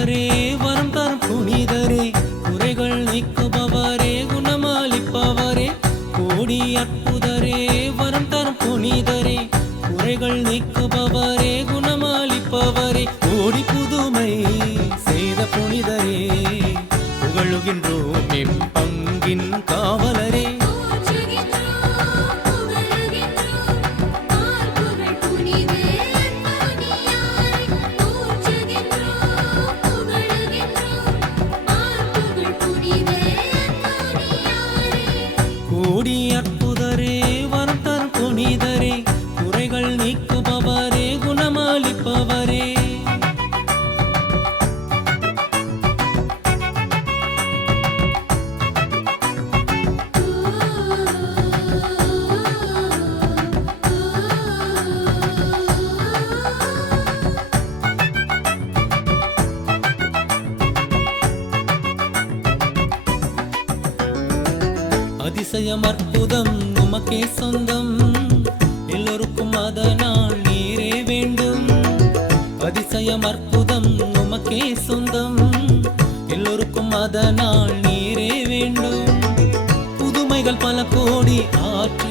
அற்புதரே வரம் தரும் புனிதரே குறைகள் நீக்குபவரே குணமளிப்பவரே கோடி அற்புதரே வரம் தரும் புனிதரே குறைகள் நீக்குபவரே குணமளிப்பவரே கோடி புதுமை செய்த புனிதரே புகழுகின்றோம் எம் பங்கின் காவலரே கோடி அற்புதரே வரம் தரும் புனிதரே குறைகள் நீக்குபவரே குணமளிப்பவரே அதிசயம் அற்புதம் உமக்கே சொந்தம் எல்லோருக்கும் அதனால் நீரே வேண்டும் அதிசயம் அற்புதம் உமக்கே சொந்தம் எல்லோருக்கும் அதனால் நீரே வேண்டும் புதுமைகள் பல கோடி ஆற்று